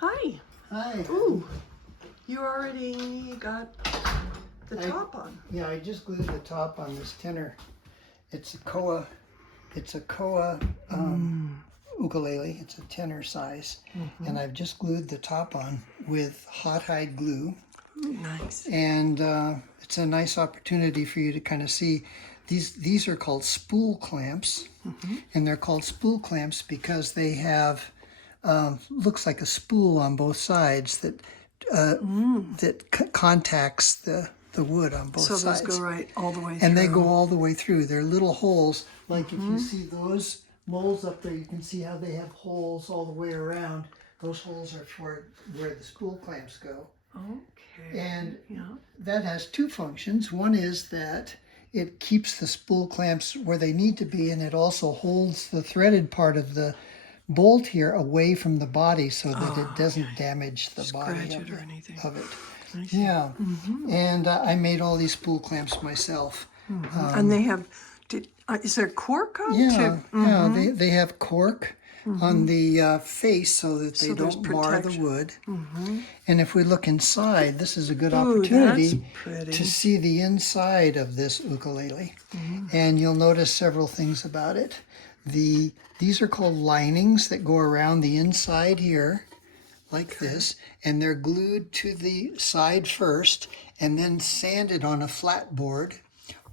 Hi. Hi. Ooh, you already got the top on. Yeah, I just glued the top on this tenor. It's a koa. It's a koa ukulele. It's a tenor size, and I've just glued the top on with hot hide glue. Ooh, nice. And it's a nice opportunity for you to kind of see. These are called spool clamps, and they're called spool clamps because they have looks like a spool on both sides that contacts the wood on both sides. So those go right all the way through. And they go all the way through. They're little holes. Like if you see those moles up there, you can see how they have holes all the way around. Those holes are for where the spool clamps go. Okay. And yeah, that has two functions. One is that it keeps the spool clamps where they need to be, and it also holds the threaded part of the bolt here away from the body so that it doesn't damage the body scratch it or anything. of it. I see. Yeah, and I made all these spool clamps myself. And they have, is there cork on Yeah, too? yeah, they have cork on the face so that they So there's don't mar the protection. wood. And if we look inside, this is a good Ooh, opportunity that's pretty. to see the inside of this ukulele. And you'll notice several things about it. These are called linings that go around the inside here, like this, and they're glued to the side first and then sanded on a flat board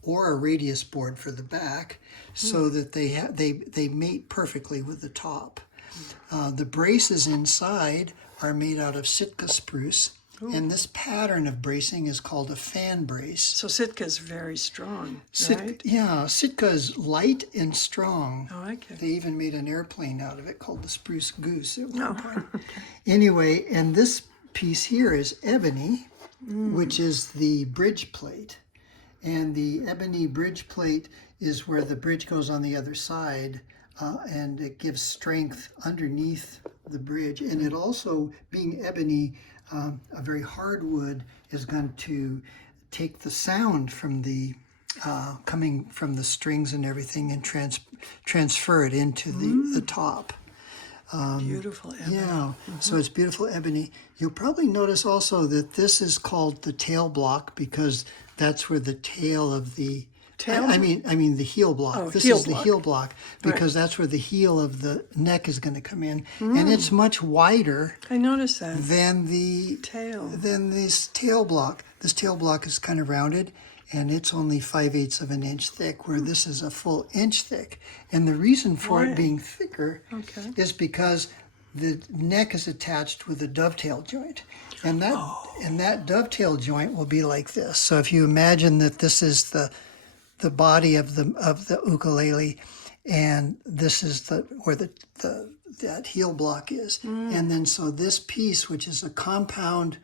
or a radius board for the back so that they mate perfectly with the top. The braces inside are made out of Sitka spruce, and this pattern of bracing is called a fan brace. So Sitka is very strong, right? Yeah, Sitka is light and strong. Oh, okay. They even made an airplane out of it called the Spruce Goose at one No. point. Anyway, and this piece here is ebony, which is the bridge plate. And the ebony bridge plate is where the bridge goes on the other side, and it gives strength underneath the bridge. And it also, being ebony, a very hard wood, is going to take the sound from the coming from the strings and everything and transfer it into the top. Beautiful ebony. Yeah, so it's beautiful ebony. You'll probably notice also that this is called the tail block because that's where the tail of the Tail? I mean the heel block. Oh, This heel is the block. heel block because that's where the heel of the neck is going to come in, and it's much wider I noticed that. than the Tail. than this tail block. This tail block is kind of rounded, and it's only 5/8 of an inch thick, where this is a full inch thick. And the reason for Why? it being thicker Okay. is because the neck is attached with a dovetail joint, and that dovetail joint will be like this. So if you imagine that this is the body of the ukulele, and this is where that heel block is, and then so this piece, which is a compound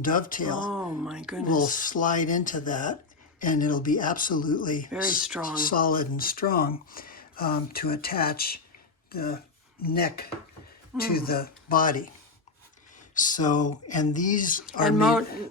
dovetail, Oh my will goodness. slide into that, and it'll be absolutely Very strong. solid and strong to attach the neck to the body. So, and these are And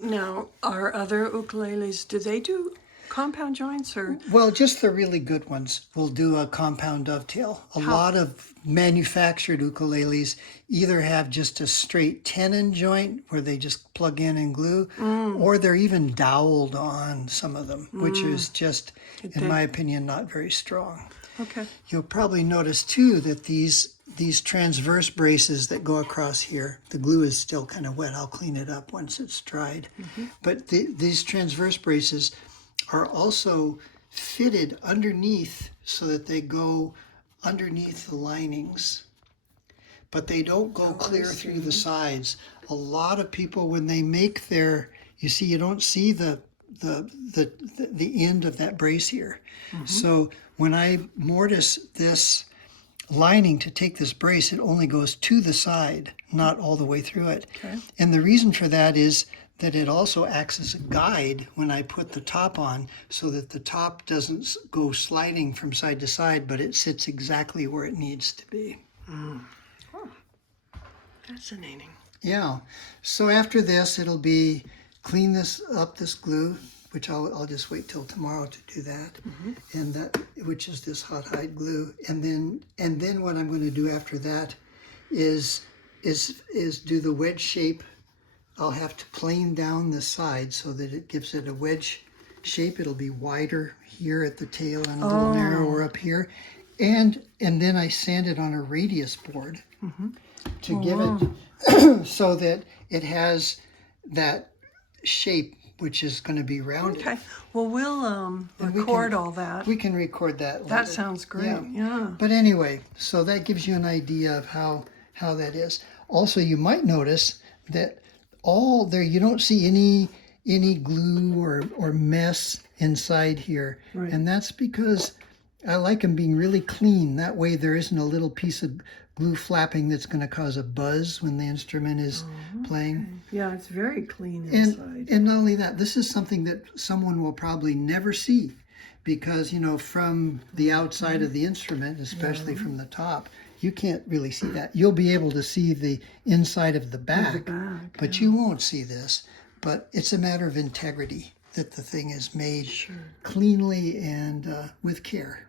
now, our other ukuleles, do they do compound joints or? well, just the really good ones will do a compound dovetail. A lot of manufactured ukuleles either have just a straight tenon joint where they just plug in and glue, or they're even doweled on some of them, which is just, in my opinion, not very strong. Okay. You'll probably notice too that these transverse braces that go across here, the glue is still kind of wet. I'll clean it up once it's dried. But these transverse braces are also fitted underneath so that they go underneath the linings, but they don't go clear through the sides. A lot of people, when they make their, you don't see the end of that brace here. So when I mortise this lining to take this brace, it only goes to the side, not all the way through it. Okay. And the reason for that is that it also acts as a guide when I put the top on, so that the top doesn't go sliding from side to side, but it sits exactly where it needs to be. Fascinating. Yeah. So after this, it'll be clean this glue, which I'll just wait till tomorrow to do that, and that, which is this hot hide glue, and then what I'm going to do after that is is do the wedge shape. I'll have to plane down the side so that it gives it a wedge shape. It'll be wider here at the tail and a little narrower up here. And then I sand it on a radius board to give it so that it has that shape, which is going to be rounded. Okay. Well, we'll record all that. We can record that later. That sounds great. Yeah. But anyway, so that gives you an idea of how that is. Also, you might notice that all there, you don't see any glue or mess inside here. Right. And that's because I like them being really clean. That way there isn't a little piece of glue flapping that's going to cause a buzz when the instrument is playing. Yeah, it's very clean inside. And not only that, this is something that someone will probably never see because, from the outside of the instrument, especially from the top, you can't really see that. You'll be able to see the inside of the back, but you won't see this. But it's a matter of integrity that the thing is made cleanly and with care.